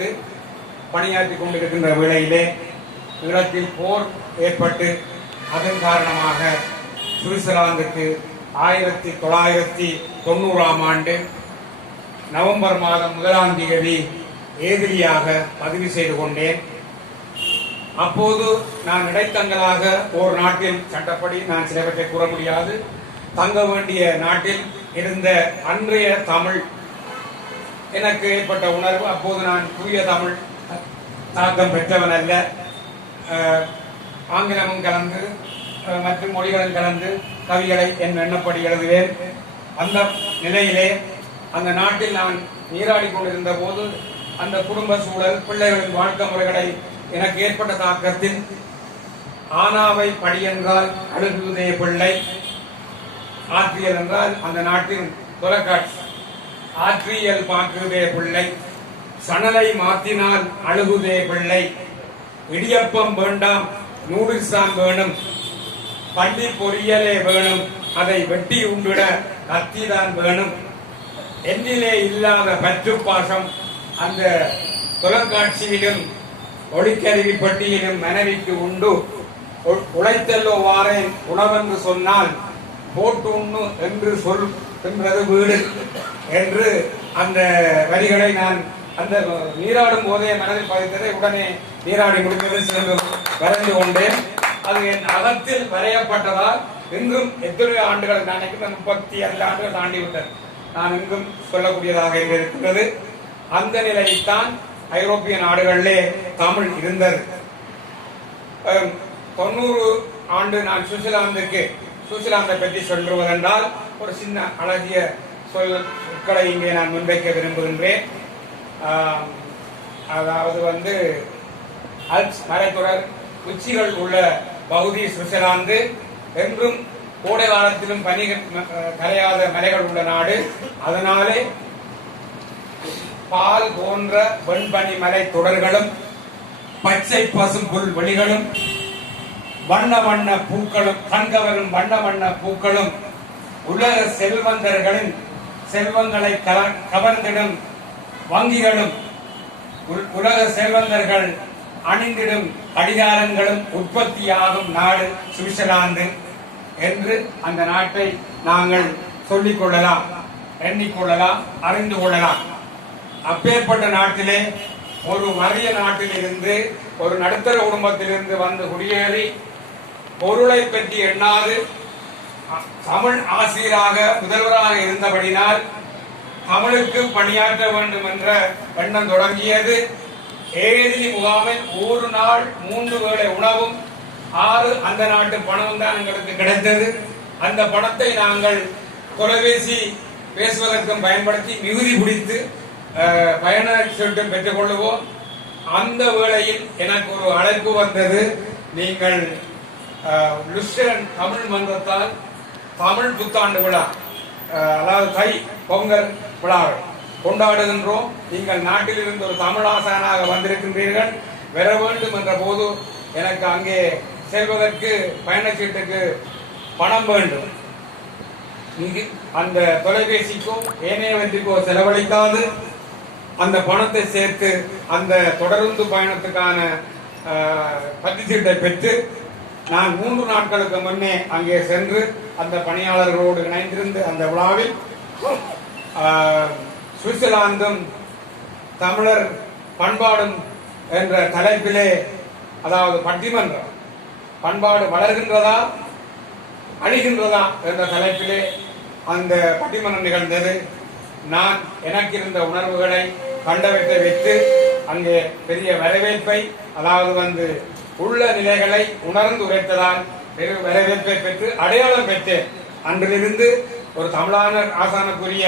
இருந்து பணியாற்றி கொண்டிருக்கின்ற வேளையிலே ஈழத்தில் போர் ஏற்பட்டு அதன் காரணமாக சுவிட்சர்லாந்துக்கு 1990 ஆண்டு நவம்பர் மாதம் 1ஆம் தேதி ஏதிலியாக பதிவு செய்து கொண்டேன். அப்போது நான் இடைத்தங்கலாக ஒரு நாட்டில் சட்டப்படி நான் சிலவற்றை கூற முடியாது தங்க வேண்டிய நாட்டில் இருந்த அன்றைய தமிழ் எனக்கு ஏற்பட்ட உணர்வு. அப்போது நான் தூய தமிழ் தாக்கம் பெற்றவன் அல்ல, ஆங்கிலமும் கலந்து மற்றும் மொழிகளும் கலந்து கவிகளை என் எண்ணப்படி எழுதுவேன். அந்த நிலையிலே அந்த நாட்டில் நான் நீராடி கொண்டிருந்த போது அந்த குடும்ப சூழல், பிள்ளைகளின் வாழ்க்கை முறைகளை எனக்கு ஏற்பட்ட தாக்கத்தில் ஆனாவை படி என்றால் அழுகுதே பிள்ளை, ஆற்றியல் என்றால் அந்த நாட்டின் தொலைக்காட்சி, ஆற்றியல் பார்க்குதே பிள்ளை, சணலை மாத்தினால் அழுகுதே பிள்ளை, இடியப்பம் வேண்டாம் நூடுல்ஸாம் வேணும், பள்ளி பொரியலே வேணும், அதை வெட்டி உண்டிட கத்திதான் வேணும், என்னிலே இல்லாத பற்று பாசம் அந்த தொலைக்காட்சியிலும் ஒளிக்கருவி பட்டியிலும் மனைவிக்கு உண்டு, உழைத்தல்லோ வாரேன் உணவென்று சொன்னால் போட்டு உண்ணு என்று சொல் என்றது வீடு என்று அந்த வரிகளை நான் அந்த நீராடும் போதே மனதில் பதித்ததை உடனே நீராடி முடிந்தது சென்று வரைந்து கொண்டேன். அது என் அகத்தில் வரையப்பட்டதால் இன்றும் எத்தனை ஆண்டுகள் நான் 35 ஆண்டுகள் தாண்டிவிட்டேன். நான் இன்றும் சொல்லக்கூடியதாக இருக்கிறது. அந்த நிலையில்தான் ஐரோப்பிய நாடுகளிலே தமிழ் இருந்தது. 90 ஆண்டு நான் சுவிட்சர்லாந்தை பற்றி சொல்வதென்றால் ஒரு சின்ன அழகிய சொற்களை இங்கே நான் முன்வைக்க விரும்புகின்றேன். அதாவது அல்ப்ஸ் மலைத்தொடர் உச்சிகள் உள்ள பகுதி சுவிட்சர்லாந்து. என்றும் கோடை காலத்திலும் பனி கரையாத மலைகள் உள்ள நாடு. அதனாலே பால் போன்ற வெண்பனி மலை தொடர்களும் பச்சை பசும் புல் வெளிகளும் வண்ண வண்ண பூக்களும் கண்கவரும் வண்ண வண்ண பூக்களும் உலக செல்வந்தர்களின் செல்வங்களை கவர்ந்திடும் வங்கிகளும் உலக செல்வந்தர்கள் அணிந்திடும் கடிகாரங்களும் உற்பத்தியாகும் நாடு சுவிட்சர்லாந்து என்று அந்த நாட்டை நாங்கள் சொல்லிக் கொள்ளலாம், எண்ணிக்கொள்ளலாம், அறிந்து கொள்ளலாம். அப்பேற்பட்ட நாட்டிலே ஒரு வறிய நாட்டில் இருந்து ஒரு நடுத்தர குடும்பத்திலிருந்து வந்து குடியேறி பொருளை பற்றி எண்ணாது தமிழ் ஆசிரியராக முதல்வராக இருந்தபடினால் தமிழுக்கு பணியாற்ற வேண்டும் என்ற எண்ணம் தொடங்கியது. ஏதிலி முகாமில் ஒரு நாள் 3 வேளை உணவும் 6 அந்த நாட்டு பணம் தான் எங்களுக்கு கிடைத்தது. அந்த பணத்தை நாங்கள் தொலைபேசி பேசுவதற்கும் பயன்படுத்தி மிகுதி பிடித்து பயண சீட்டும் பெற்றுக் கொள்ளுவோம். அந்த வேளையில் எனக்கு ஒரு அழைப்பு வந்தது. நீங்கள் லுஸ்டன் தமிழ் மன்றத்தால் தமிழ் புத்தாண்டு விழா, அதாவது தை பொங்கல் விழாவை கொண்டாடுகின்றோம். நீங்கள் நாட்டில் இருந்து ஒரு தமிழ் ஆசானாக வந்திருக்கின்றீர்கள், வர வேண்டும் என்ற போது எனக்கு அங்கே செல்வதற்கு பயணச்சீட்டுக்கு பணம் வேண்டும். அந்த தொலைபேசிக்கோ ஏனையவற்றிற்கோ செலவழிக்காது அந்த பணத்தை சேர்த்து அந்த தொடருந்து பயணத்துக்கான பத்திச்சீட்டை பெற்று நான் 3 நாட்களுக்கு முன்னே அங்கே சென்று அந்த பணியாளர்களோடு இணைந்திருந்து அந்த விழாவில் சுவிட்சர்லாந்தும் தமிழர் பண்பாடும் என்ற தலைப்பிலே, அதாவது பட்டிமன்றம், பண்பாடு வளர்கின்றதா அழிகின்றதா என்ற தலைப்பிலே அந்த பட்டிமன்றம் நிகழ்ந்தது. நான் எனக்கு இருந்த உணர்வுகளை கண்டவற்றை வைத்து அங்கே பெரிய வரவேற்பை, அதாவது உள்ள நிலைகளை உணர்ந்து உரைத்ததால் பெரும் வரவேற்பை பெற்று அடையாளம் பெற்றேன். அன்றிலிருந்து ஒரு தமிழான ஆசானுக்குரிய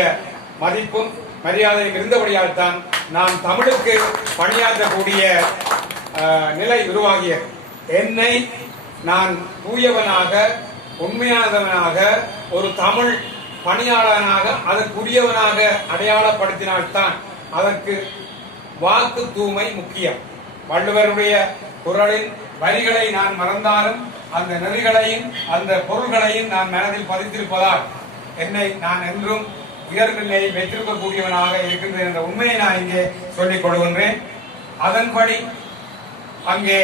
மதிப்பும் மரியாதையும் இருந்தபடியால் தான் நான் தமிழுக்கு பணியாற்றக்கூடிய நிலை உருவாகியது. என்னை நான் தூயவனாக, உண்மையானவனாக, ஒரு தமிழ் பணியாளனாக, அதற்குரியவனாக அடையாளப்படுத்தினால்தான் அதற்கு வாக்கு தூய்மை முக்கியம். வள்ளுவருடைய குறளின் வரிகளை நான் மறந்தாலும் அந்த நெறிகளையும் அந்த பொருள்களையும் நான் மனதில் பதித்திருப்பதால் என்னை நான் என்றும் உயர்நிலையை வைத்திருக்கக்கூடியவனாக இருக்கின்றேன் என்ற உண்மையை நான் இங்கே சொல்லிக் கொள்கின்றேன். அதன்படி அங்கே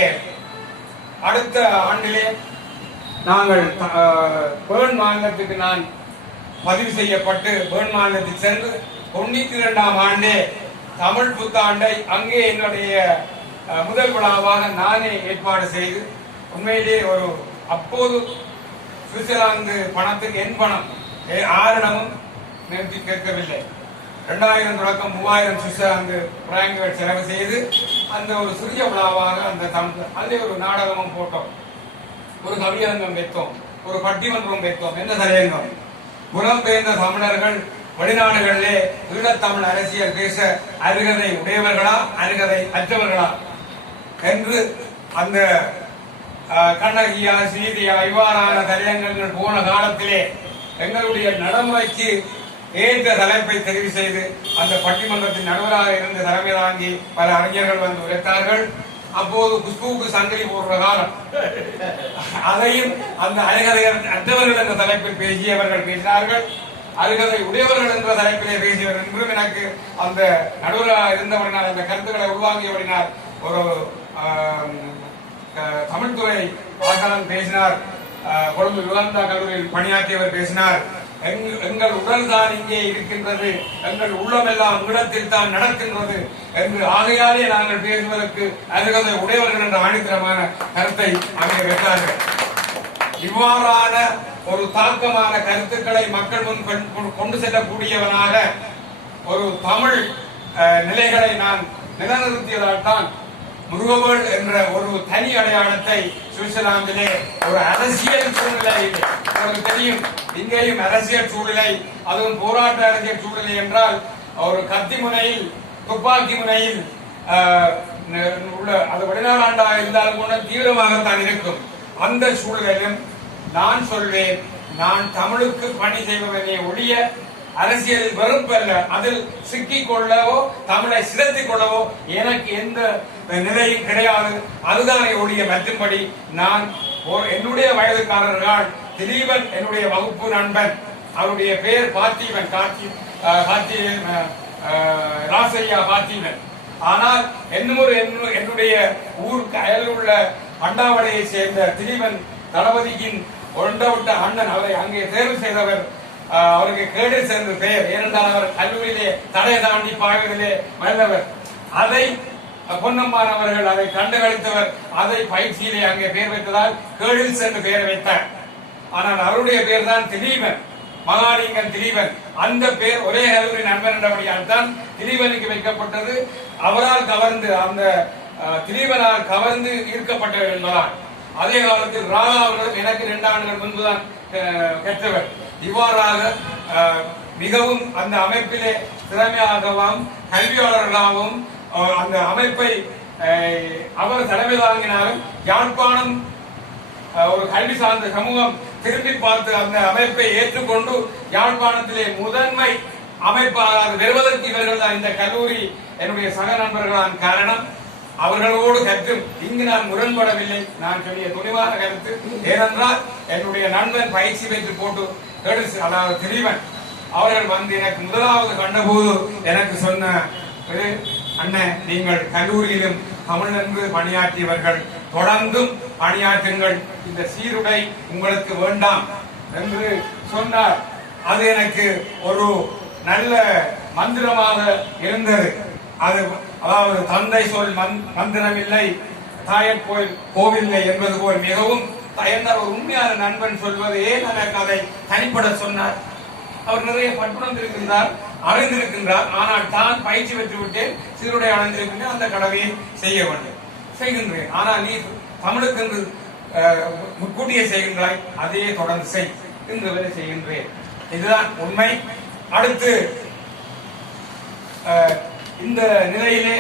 அடுத்த ஆண்டிலே நாங்கள் பேர்ன் மாநிலத்துக்கு நான் பதிவு செய்யப்பட்டு பேர்ன் மாநிலத்தில் சென்று 92ஆம் ஆண்டே தமிழ் புத்தாண்டை அங்கே என்னுடைய முதல் விழாவாக நானே ஏற்பாடு செய்து உண்மையிலே ஒரு அப்போது சுவிட்சர்லாந்து பணத்துக்கு என் பணம் ஆரணமும் நிறுத்தி கேட்கவில்லை. 2000 தொடக்கம் 3000 சுவிட்சர்லாந்து பிராங்குகள் செலவு செய்து அந்த ஒரு சிறிய விழாவாக அந்த தமிழ் அதிலே ஒரு நாடகமும் போட்டோம், ஒரு கவியரங்கம் வைத்தோம், ஒரு பட்டிமன்றம் வைத்தோம். என்ன தலையங்கம்? புலம்பெயர்ந்த தமிழர்கள் வெளிநாடுகளிலே ஈழத்தமிழ் அரசியல் பேச அருகதை உடையவர்களா அருகதை அற்றவர்களா என்று அந்த கண்ணகியா சீதையா இவ்வாறான தலையங்கங்கள் போன காலத்திலே எங்களுடைய நடைமுறைக்கு ஏற்ற தலைப்பை தெரிவு செய்து அந்த பட்டிமன்றத்தின் நடுவராக இருந்து தலைமை தாங்கி பல அறிஞர்கள் வந்து உரைத்தார்கள். அப்போது குஷ்புவுக்கு சங்கிலி போடுற காலம், அதையும் அந்த அருகதை அற்றவர்கள் என்ற தலைப்பில் பேசியவர்கள் பேசினார்கள், அருகதை உடையவர்கள் என்ற தலைப்பிலே பேசியவர்கள் என்றும் எனக்கு அந்த நடுவராக இருந்தவரினால் அந்த கருத்துக்களை உருவாங்கியவரினால் ஒரு தமிழ்துறை ஆசாரம் பேசினார். கொழும்பு யுகாந்தா கல்லூரியில் பணியாற்றியவர் பேசினார். எங்கள் உடல் தான் இங்கே இருக்கின்றது, எங்கள் உள்ளமெல்லாம் இடத்தில் தான் நடக்கின்றது என்று ஆகையாலே நாங்கள் பேசுவதற்கு அருகதை உடையவர்கள் என்ற ஆணித்தரமான கருத்தை அங்கே வைத்தார்கள். இவ்வாறான ஒரு தாக்கமான கருத்துக்களை மக்கள் முன் கொண்டு செல்லக்கூடியவனாக ஒரு தமிழ் நிலைகளை நான் நிலைநிறுத்தியதால் தான் முருகவேள் என்ற ஒரு தனி அடையாளத்தை சுவிட்சர்லாந்திலே ஒரு அரசியல் சூழ்நிலை உங்களுக்கு தெரியும். இங்கேயும் அரசியல் சூழ்நிலை, அதுவும் போராட்ட அரசியல் சூழ்நிலை என்றால் ஒரு கத்தி முனையில் துப்பாக்கி முனையில் உள்ள அது வெளிநாடாண்டாக இருந்தாலும் கூட தீவிரமாகத்தான் இருக்கும். அந்த சூழ்நிலையிலும் நான் சொல்வேன், நான் தமிழுக்கு பணி செய்வதனை ஒழிய அரசியலில் வெறுப்பு அல்ல, அதில் சிக்கிக் கொள்ளவோ தமிழை சிதைத்துக் கொள்ளவோ எனக்கு எந்த நிலையும் கிடையாது. அதுதானே ஒழிய மற்றும்படி நான் என்னுடைய வயதுக்காரர்கள் திலீபன் என்னுடைய வகுப்பு நண்பன், அவருடைய பெயர் பார்த்தீவன், ராசையா பார்த்தீவன். ஆனால் என்னுடைய ஊருக்கு அயலில் உள்ள அண்டாவளையை சேர்ந்த திலீபன் தளபதியின் ஒன்றவிட்ட அண்ணன், அவரை அங்கே தேர்வு செய்தவர். அவருக்கு கேடு சேர்ந்த பெயர், ஏனென்றால் அவர் கல்லூரியிலே தடை தாண்டி பாய்வதிலே வல்லவர். அதை பொன்னம்மான் அவர்கள் அதை கண்டுகளித்தவர். அதை பயிற்சியிலே அங்கே பெயர் வைத்ததால் கேடில் சென்று பெயர் வைத்தார். ஆனால் அவருடைய பெயர் தான் திலீபன், மகாலிங்கன் திலீபன். அந்த பெயர் ஒரே கல்லூரி நண்பன் என்றபடியால் தான் திலீபனுக்கு வைக்கப்பட்டது. அவரால் கவர்ந்து அந்த திலீபனால் கவர்ந்து ஈர்க்கப்பட்டவர் என்பதால். அதே காலத்தில் ராதா அவர்களும் எனக்கு 2 ஆண்டுகள் முன்புதான் கற்றவர். இவ்வாறாக மிகவும் அந்த அமைப்பிலே திறமையாகவும் கல்வியாளர்களாகவும் அந்த அமைப்பை அவர் தலைமை தாங்கினாலும் யாழ்ப்பாணம் ஒரு கல்வி சார்ந்த சமூகம் திரும்பி பார்த்து அந்த அமைப்பை ஏற்றுக்கொண்டு யாழ்ப்பாணத்திலே முதன்மை அமைப்பாக வருவதற்கு இவர்கள் தான் இந்த கல்லூரி என்னுடைய சக நண்பர்களான் காரணம். அவர்களோடு கற்றும் இங்கு நான் முரண்படவில்லை. நான் சொல்லிய துணிவான கருத்து. ஏனென்றால் என்னுடைய நண்பன் பயிற்சி பெற்று போட்டு அதாவது திலீபன் அவர்கள் வந்து எனக்கு முதலாவது கண்டபோது எனக்கு சொன்ன, அண்ணன் நீங்கள் கல்லூரியிலும் தமிழ் என்று பணியாற்றியவர்கள், தொடர்ந்தும் பணியாற்றுங்கள், இந்த சீருடை உங்களுக்கு வேண்டாம் என்று சொன்னார். அது எனக்கு ஒரு நல்ல மந்திரமாக இருந்தது. அது அதாவது தந்தை சொல் மந்திரம் இல்லை, தாயர் கோவில்லை என்பது போல் மிகவும் ஒரு உண்மையான நண்பன் சொல்வது ஏன் எனக்கு அதை தனிப்பட சொன்னார். அவர் நிறைய பட்டுணர்ந்திருக்கின்றார், அறிந்திருக்கின்றார். ஆனால் தான் பயிற்சி பெற்றுவிட்டு சீருடை அடைந்திருக்கின்ற அந்த கடமையை செய்ய வேண்டும், செய்கின்றேன். ஆனால் நீ தமிழுக்கு என்று முன்கூட்டியே செய்கின்றாய், அதையே தொடர்ந்து செய் என்று வரை செய்கின்றேன். இதுதான் உண்மை. அடுத்து இந்த நிலையிலே